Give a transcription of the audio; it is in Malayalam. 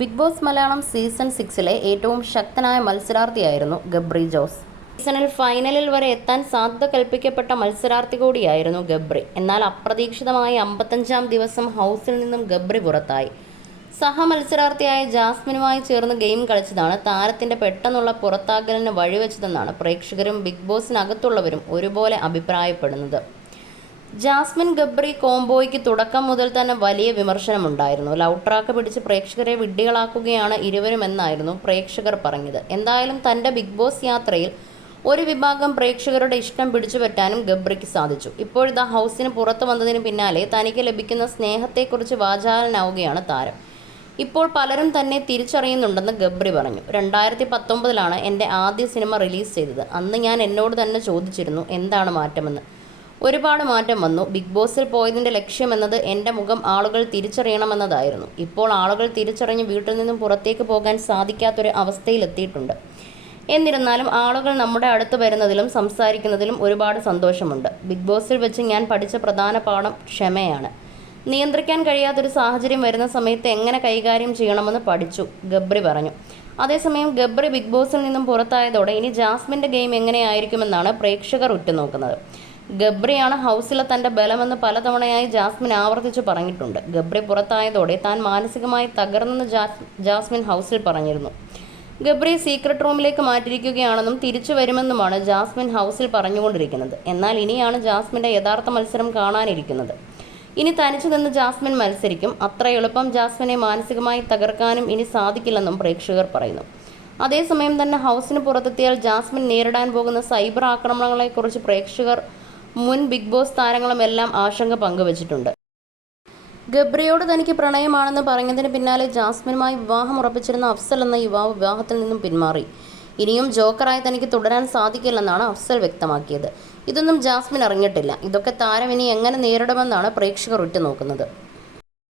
ബിഗ് ബോസ് മലയാളം സീസൺ സിക്സിലെ ഏറ്റവും ശക്തനായ മത്സരാർത്ഥിയായിരുന്നു ഗബ്രി ജോസ്. സീസണിൽ ഫൈനലിൽ വരെ എത്താൻ സാധ്യത കൽപ്പിക്കപ്പെട്ട മത്സരാർത്ഥി കൂടിയായിരുന്നു ഗബ്രി. എന്നാൽ അപ്രതീക്ഷിതമായി അമ്പത്തഞ്ചാം ദിവസം ഹൗസിൽ നിന്നും ഗബ്രി പുറത്തായി. സഹ മത്സരാർത്ഥിയായ ജാസ്മിനുമായി ചേർന്ന് ഗെയിം കളിച്ചതാണ് താരത്തിന്റെ പെട്ടെന്നുള്ള പുറത്താകലിന് വഴിവെച്ചതെന്നാണ് പ്രേക്ഷകരും ബിഗ് ബോസിനകത്തുള്ളവരും ഒരുപോലെ അഭിപ്രായപ്പെടുന്നത്. ജാസ്മിൻ ഗബ്രി കോംബോയ്ക്ക് തുടക്കം മുതൽ തന്നെ വലിയ വിമർശനമുണ്ടായിരുന്നു. ലവ് ട്രാക്ക് പിടിച്ച് പ്രേക്ഷകരെ വിഡ്ഢികളാക്കുകയാണ് ഇരുവരും എന്നായിരുന്നു പ്രേക്ഷകർ പറഞ്ഞത്. എന്തായാലും തന്റെ ബിഗ് ബോസ് യാത്രയിൽ ഒരു വിഭാഗം പ്രേക്ഷകരുടെ ഇഷ്ടം പിടിച്ചുപറ്റാനും ഗബ്രിക്ക് സാധിച്ചു. ഇപ്പോഴിതാ ഹൗസിന് പുറത്തു വന്നതിന് പിന്നാലെ തനിക്ക് ലഭിക്കുന്ന സ്നേഹത്തെക്കുറിച്ച് വാചാലനാവുകയാണ് താരം. ഇപ്പോൾ പലരും തന്നെ തിരിച്ചറിയുന്നുണ്ടെന്ന് ഗബ്രി പറഞ്ഞു. രണ്ടായിരത്തി പത്തൊമ്പതിലാണ് എന്റെ ആദ്യ സിനിമ റിലീസ് ചെയ്തത്. അന്ന് ഞാൻ എന്നോട് തന്നെ ചോദിച്ചിരുന്നു എന്താണ് മാറ്റമെന്ന്? ഒരുപാട് മാറ്റം വന്നു. ബിഗ് ബോസിൽ പോയതിന്റെ ലക്ഷ്യമെന്നത് എന്റെ മുഖം ആളുകൾ തിരിച്ചറിയണമെന്നതായിരുന്നു. ഇപ്പോൾ ആളുകൾ തിരിച്ചറിഞ്ഞ് വീട്ടിൽ നിന്നും പുറത്തേക്ക് പോകാൻ സാധിക്കാത്തൊരു അവസ്ഥയിലെത്തിയിട്ടുണ്ട്. എന്നിരുന്നാലും ആളുകൾ നമ്മുടെ അടുത്ത് വരുന്നതിലും സംസാരിക്കുന്നതിലും ഒരുപാട് സന്തോഷമുണ്ട്. ബിഗ് ബോസിൽ വെച്ച് ഞാൻ പഠിച്ച പ്രധാന പാഠം ക്ഷമയാണ്. നിയന്ത്രിക്കാൻ കഴിയാത്തൊരു സാഹചര്യം വരുന്ന സമയത്ത് എങ്ങനെ കൈകാര്യം ചെയ്യണമെന്ന് പഠിച്ചു ഗബ്രി പറഞ്ഞു. അതേസമയം ഗബ്രി ബിഗ് ബോസിൽ നിന്നും പുറത്തായതോടെ ഇനി ജാസ്മിന്റെ ഗെയിം എങ്ങനെയായിരിക്കുമെന്നാണ് പ്രേക്ഷകർ ഉറ്റുനോക്കുന്നത്. ഗബ്രിയാണ് ഹൗസിലെ തന്റെ ബലമെന്ന് പലതവണയായി ജാസ്മിൻ ആവർത്തിച്ച് പറഞ്ഞിട്ടുണ്ട്. ഗബ്രി പുറത്തായതോടെ താൻ മാനസികമായി തകർന്നെന്ന് ജാസ്മിൻ ഹൗസിൽ പറഞ്ഞിരുന്നു. ഗബ്രിയെ സീക്രട്ട് റൂമിലേക്ക് മാറ്റിയിരിക്കുകയാണെന്നും തിരിച്ചു വരുമെന്നുമാണ് ജാസ്മിൻ ഹൗസിൽ പറഞ്ഞുകൊണ്ടിരിക്കുന്നത്. എന്നാൽ ഇനിയാണ് ജാസ്മിന്റെ യഥാർത്ഥ മത്സരം കാണാനിരിക്കുന്നത്. ഇനി തനിച്ചു നിന്ന് ജാസ്മിൻ മത്സരിക്കും. അത്ര എളുപ്പം ജാസ്മിനെ മാനസികമായി തകർക്കാനും ഇനി സാധിക്കില്ലെന്നും പ്രേക്ഷകർ പറയുന്നു. അതേസമയം തന്നെ ഹൗസിന് പുറത്തെത്തിയാൽ ജാസ്മിൻ നേരിടാൻ പോകുന്ന സൈബർ ആക്രമണങ്ങളെക്കുറിച്ച് പ്രേക്ഷകർ മുൻ ബിഗ് ബോസ് താരങ്ങളുമെല്ലാം ആശങ്ക പങ്കുവച്ചിട്ടുണ്ട്. ഗബ്രിയോട് തനിക്ക് പ്രണയമാണെന്ന് പറഞ്ഞതിന് പിന്നാലെ ജാസ്മിനുമായി വിവാഹം ഉറപ്പിച്ചിരുന്ന അഫ്സൽ എന്ന യുവാവ് വിവാഹത്തിൽ നിന്നും പിന്മാറി. ഇനിയും ജോക്കറായി തനിക്ക് തുടരാൻ സാധിക്കില്ലെന്നാണ് അഫ്സൽ വ്യക്തമാക്കിയത്. ഇതൊന്നും ജാസ്മിൻ അറിഞ്ഞിട്ടില്ല. ഇതൊക്കെ താരം ഇനി എങ്ങനെ നേരിടുമെന്നാണ് പ്രേക്ഷകർ ഉറ്റുനോക്കുന്നത്.